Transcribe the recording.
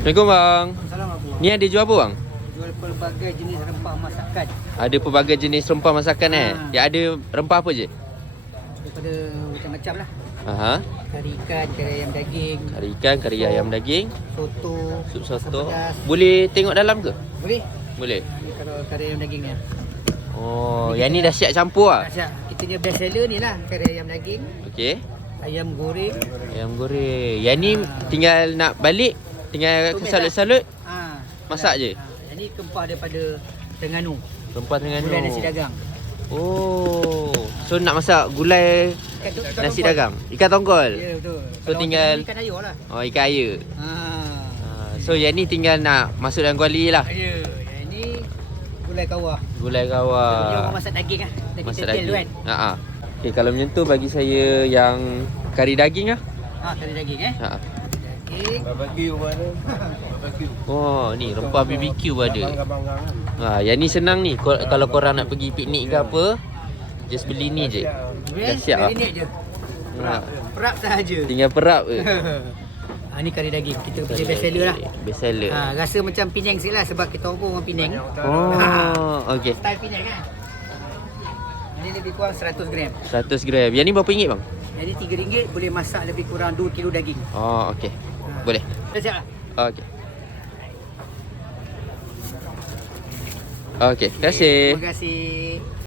Assalamualaikum bang. Assalamualaikum. Ni ada jual apa bang? Jual pelbagai jenis rempah masakan. Ada pelbagai jenis rempah masakan Ya ada rempah apa je? Daripada macam-macam lah. Aha. Kari ikan, kari ayam daging, Kari ikan, kari ayam daging, soto, sup soto. pedas. Boleh tengok dalam ke? Boleh? Boleh. Ni kalau kari ayam dagingnya. Oh, yang ni dah siap campur ah. Asyik. Kita punya best seller ni lah. Kari ayam daging, Okey. ayam goreng. Ayam goreng. Yang ni tinggal nak balik, tinggal Tumis salut-salut, Ha, masak je. Yang ni kempah daripada Terengganu. Rempah dengan Gulai nasi dagang. Oh, so nak masak gulai Ikan nasi tongkol. dagang, ikan tongkol. Ya, betul. So, Kalau tinggal- ikan air lah. Oh, ikan air. Ha. So yang ni tinggal nak masuk dalam kuali lah. Ya, yang ni gulai kawah. Gulai Punya orang kawah. masak daging lah. Masak Daging tu kan. daging. Ha. Okey, kalau macam tu bagi saya yang kari daging lah. Ha, kari daging Ha. Daging. Barbecue pun ada. Barbecue. Oh, ni rempah BBQ pun ada. Abang-abang kan. Yang ni senang ni. Kalau korang nak pergi piknik ke apa, just beli ni je. Dah siap lah. Marinate je. Ha. Perap sahaja. Tinggal perap je. Ni kari daging. Kita punya best seller lah. Best seller. Rasa macam Penang sikit lah sebab kita orang pun orang Penang. Oh, okey. Style Penang kan. Ini lebih kurang 100 gram. 100 gram. Yang ni berapa ringgit bang? Jadi RM3 boleh masak lebih kurang 2 kilo daging. Oh, okey. Boleh. Dah siap lah. Okey. Okey, terima kasih. Terima kasih.